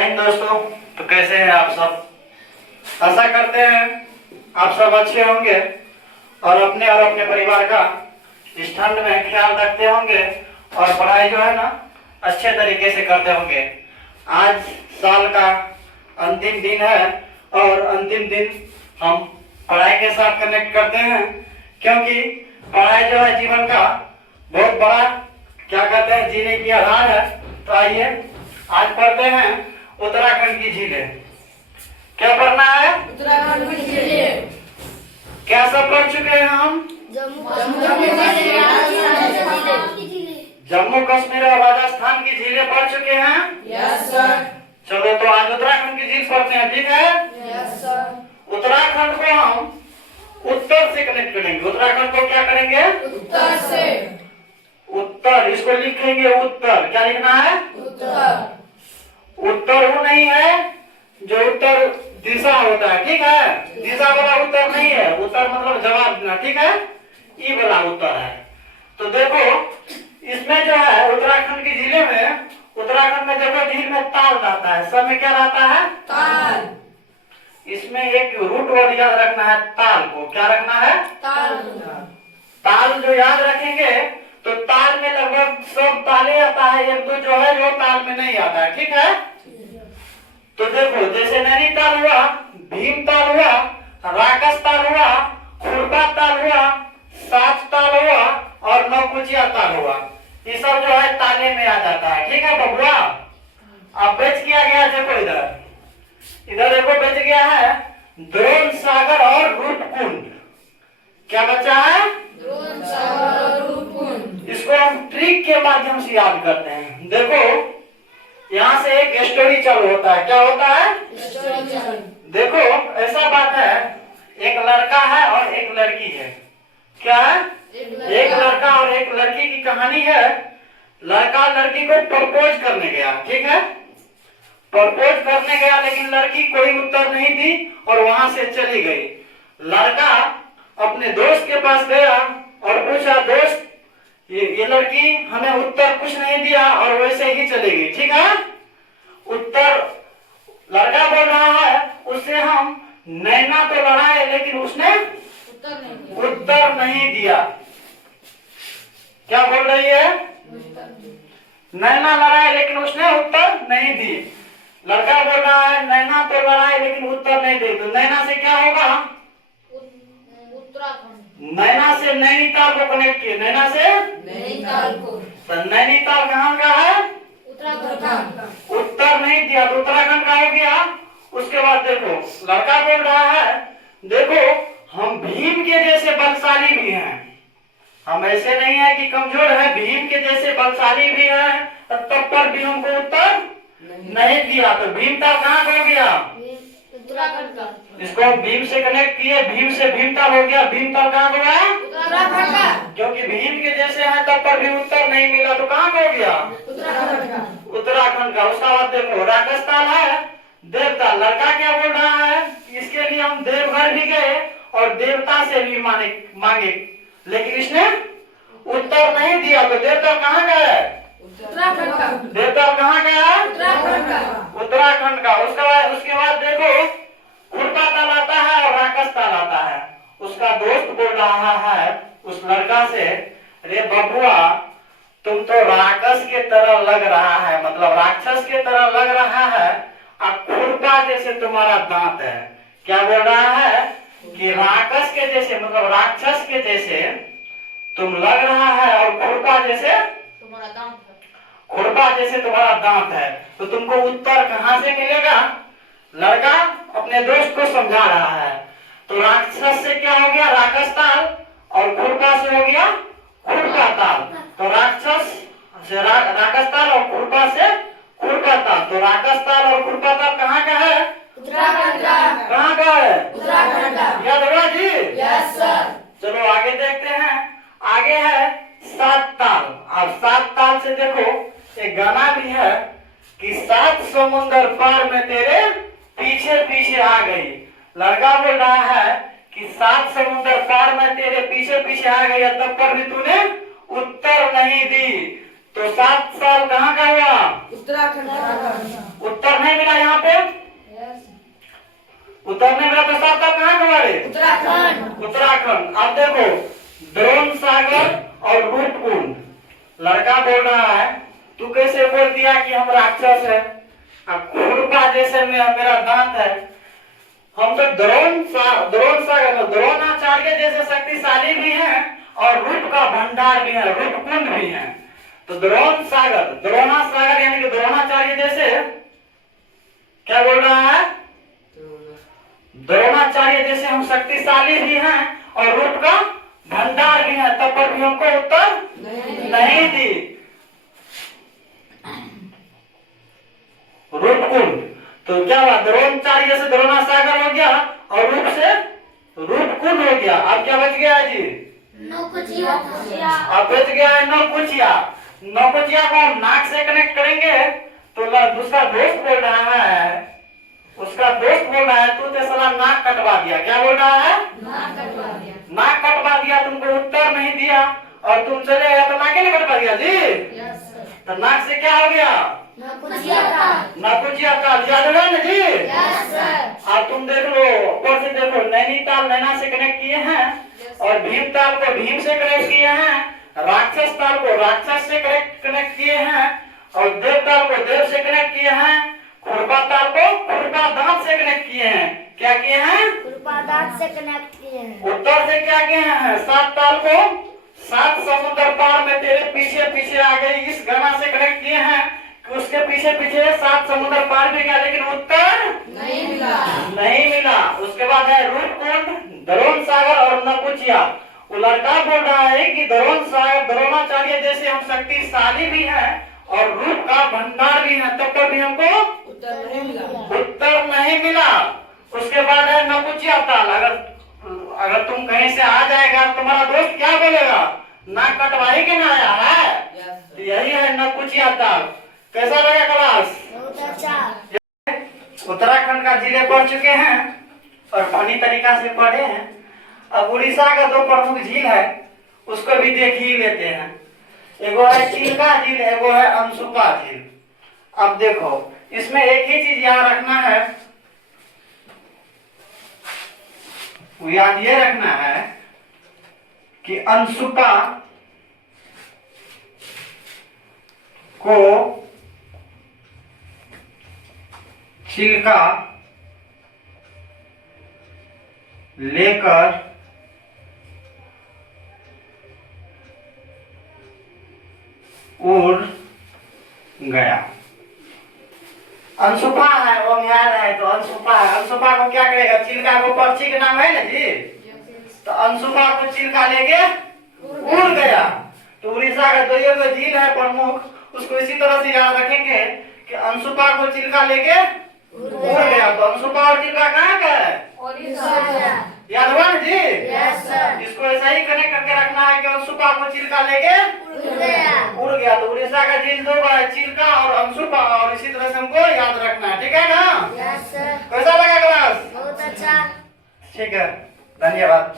दोस्तों, तो कैसे हैं आप सब। आशा करते हैं आप सब अच्छे होंगे और अपने परिवार का इस ठंड में ख्याल रखते होंगे और पढ़ाई जो है ना अच्छे तरीके से करते होंगे। आज साल का अंतिम दिन है और अंतिम दिन हम पढ़ाई के साथ कनेक्ट करते हैं, क्योंकि पढ़ाई जो है जीवन का बहुत बड़ा क्या कहते हैं जीने की आधार है। तो आइए आज पढ़ते हैं उत्तराखंड की झीलें। क्या पढ़ना है? उत्तराखंड की झीलें। क्या सब पढ़ चुके हैं हम? जम्मू कश्मीर और राजस्थान की झीलें पढ़ चुके हैं। Yes sir. चलो तो आज उत्तराखंड की झील पढ़ते हैं, ठीक है? Yes sir. उत्तराखंड को हम उत्तर से कनेक्ट करेंगे। उत्तराखंड को क्या करेंगे? उत्तर से। उत्तर, इसको लिखेंगे उत्तर। क्या लिखना है? उत्तर। उत्तर वो नहीं है जो उत्तर दिशा होता है, ठीक है? दिशा वाला उत्तर नहीं है। उत्तर मतलब जवाब देना, ठीक है? ये वाला उत्तर है। तो देखो इसमें जो है उत्तराखंड की झीलें में, उत्तराखंड में देखो झील में ताल रहता है। सब में क्या रहता है? ताल। इसमें एक रूट वर्ड याद रखना है, ताल को। क्या रखना है? ताल। ताल जो याद रखेंगे तो ताल में लगभग सब ताले आता है, एक दो जो है जो ताल में नहीं आता है, ठीक है? तो देखो जैसे नैनीताल हुआ, भीमताल हुआ, राकसताल हुआ, खुरपा ताल हुआ, साच ताल हुआ और नौकुचिया ताल हुआ। ये सब जो है ताले में आ जाता है, ठीक है बबुआ? अब बच किया गया, देखो इधर देखो बच गया है द्रोण सागर और रूपकुंड। क्या बचा है? द्रोण सागर और रूपकुंड। इसको हम ट्रिक के माध्यम से याद करते हैं। देखो यहाँ से एक स्टोरी चालू होता है। क्या होता है? स्टोरी। देखो ऐसा बात है, एक लड़का है और एक लड़की है। क्या है? एक लड़का और एक लड़की की कहानी है। लड़का लड़की को प्रपोज करने गया, ठीक है? प्रपोज करने गया लेकिन लड़की कोई उत्तर नहीं दी और वहां से चली गई। लड़का अपने दोस्त के पास गया और पूछा, दोस्त ये लड़की हमें उत्तर कुछ नहीं दिया और वैसे ही चली गई, ठीक है? उत्तर लड़का बोल रहा है उससे हम नैना तो लड़ाए लेकिन उसने उत्तर नहीं दिया। क्या बोल रही है? नैना लड़ाए लेकिन उसने उत्तर नहीं दी। लड़का बोल रहा है नैना तो लड़ाए लेकिन उत्तर नहीं दी। तो नैना से क्या होगा? नैना से नैनीताल को कनेक्ट किए। नैना से नैनीताल को। तो नैनीताल कहाँ का है? उत्तराखंड का। उत्तर नहीं दिया तो उत्तराखंड का हो गया। उसके बाद देखो लड़का बोल रहा है, देखो हम भीम के जैसे बलशाली भी हैं। हम ऐसे नहीं है कि कमजोर है, भीम के जैसे बलशाली भी है, तब पर भी हमको उत्तर नहीं दिया। तो भीमताल कहाँ का हो गया? उत्तराखंड का। इसको हम भीम से कनेक्ट किए, भीम से भीमताल हो गया। भीमताल कहाँ का है? उत्तराखंड का। क्योंकि भीम के जैसे है तब पर भी उत्तर नहीं मिला तो कहाँ का हो गया? उत्तराखंड का। उत्तराखंड का। उसका बाद देखो राजस्थान है, देवताल। लड़का क्या बोल रहा है? इसके लिए हम देवघर भी गए और देवता से भी मांगे लेकिन इसने उत्तर नहीं दिया। तो देवता कहाँ का है? उत्तराखंड का। देवता कहाँ का है? उत्तराखंड का। उत्तराखंड का। उसके बाद देखो खुरपा ताल आता है और राकसताल आता है। उसका दोस्त बोल रहा है उस लड़का से, अरे बबुआ तुम तो राक्षस के तरह लग रहा है, मतलब राक्षस के तरह लग रहा है, और खुरपा जैसे तुम्हारा दांत है। क्या बोल रहा है कि राक्षस के जैसे मतलब राक्षस के जैसे तुम लग रहा है और खुरपा जैसे तुम्हारा दांत है। खुरपा जैसे तुम्हारा दांत है। तो तुमको उत्तर कहाँ से मिलेगा? लड़का अपने दोस्त को समझा रहा है। तो राक्षस से क्या हो गया? राकसताल और खुरपा से हो गया खुरपा ताल। तो राक्षस से राकसताल और खुरपा से खुरपा ताल। तो राकसताल और खुरपा ताल कहाँ का है? उत्तराखंड का। कहाँ का है? उत्तराखंड का। याद होगा जी? Yes sir. चलो आगे देखते हैं। आगे है सात ताल। और सात ताल से देखो एक गाना भी है कि सात समुंदर पार में तेरे पीछे पीछे आ गई। लड़का बोल रहा है कि सात समुंदर पार में तेरे पीछे पीछे आ गई, तब पर भी तूने उत्तर नहीं दी। तो 7 साल कहाँ का हुआ? उत्तराखंड का। उत्तर नहीं मिला उत्तर नहीं मिला तो साफ साफ कहाँ हमारे? उत्तराखंड। उत्तराखंड। अब देखो द्रोण सागर और रूपकुंड। लड़का बोल रहा है तू कैसे बोल दिया कि हम राक्षस है? अब खुरपा जैसे में मेरा दांत है। हम तो द्रोण सागर द्रोणाचार्य जैसे शक्तिशाली भी हैं और रूप का भंडार भी है, रूपकुंड भी है। तो द्रोण सागर यानी कि द्रोणाचार्य जैसे क्या बोल रहा है? द्रोणाचार्य जैसे हम शक्तिशाली भी हैं और रूप का भंडार भी है, तब पर भी हमको उत्तर नहीं दी। रूपकुंड तो क्या हुआ? द्रोणाचार्य से द्रोणासागर हो गया और रूप से रूपकुंड हो गया। अब क्या बच गया जी? अब बच गया है नौकुचिया। नौकुचिया को हम नाक से कनेक्ट करेंगे तो दूसरा दोस्त बोल रहा है, उसका दोस्त बोल रहा है तू तो साला नाक कटवा दिया। क्या बोल रहा है? नाक कटवा दिया, तुमको उत्तर नहीं दिया और तुम चले गए तो नाक नहीं कटवा दिया जी। तो नाक से क्या हो गया? नकुचिया ताल। याद होगा ना जी? अब तुम देख लो ऊपर से देखो, नैनीताल नैना से कनेक्ट किए हैं और भीमताल को भीम से कनेक्ट किए हैं, राक्षस ताल को राक्षस से कनेक्ट किए हैं और देवताल को देव से कनेक्ट किए हैं, खुरपा ताल को खुरपा दांत से कनेक्ट किए हैं। क्या किए हैं? उत्तर से क्या किए हैं? सात ताल को सात समुद्र पार में तेरे पीछे पीछे आ गई, इस गाना से कनेक्ट किए हैं कि उसके पीछे पीछे सात समुद्र पार भी गया, लेकिन उत्तर नहीं मिला। उसके बाद है रूपकुंड, द्रोण सागर और नकुचिया। वो लड़का बोल रहा है कि द्रोण सागर द्रोणाचार्य जैसे हम शक्तिशाली भी हैं और रूप का भंडार भी है, तब पर भी हमको उत्तर नहीं मिला। उसके बाद है नकुचिया ताल। अगर तुम कहीं से आ जाएगा तुम्हारा दोस्त क्या बोलेगा? नाक कटवाई के ना आया है? तो यही है नकुचिया ताल। कैसा लगा क्लास? उत्तराखंड का जिले पढ़ चुके हैं और फनी तरीका से पढ़े हैं। अब उड़ीसा का दो प्रमुख झील है, उसको भी देख ही लेते हैं। एगो है चिल्का झील, एगो है अनसुपा झील। अब देखो इसमें एक ही चीज याद रखना है, याद ये रखना है कि अनसुपा को चिल्का लेकर उड़ गया। अनसुपा है वो याद है, तो अनसुपा है। अनसुपा को क्या करेगा? चिल्का को पक्षी के नाम है ना जी, तो अनसुपा को चिल्का लेके उड़ गया। तो उड़ीसा का दो झील है प्रमुख, उसको इसी तरह से याद रखेंगे कि अनसुपा को चिल्का लेके उड़ गया। तो अनसुपा और चिल्का कहाँ का है? याद हुआ ना जी? इसको ऐसा ही कनेक्ट करके रखना है कि अनसुपा को चिल्का लेके उड़ गया। तो उड़ीसा का झील दो है, चिल्का और अनसुपा, और इसी तरह से हमको याद रखना है। ठीक है ना? कैसा लगा क्लास? बहुत अच्छा। ठीक है, धन्यवाद।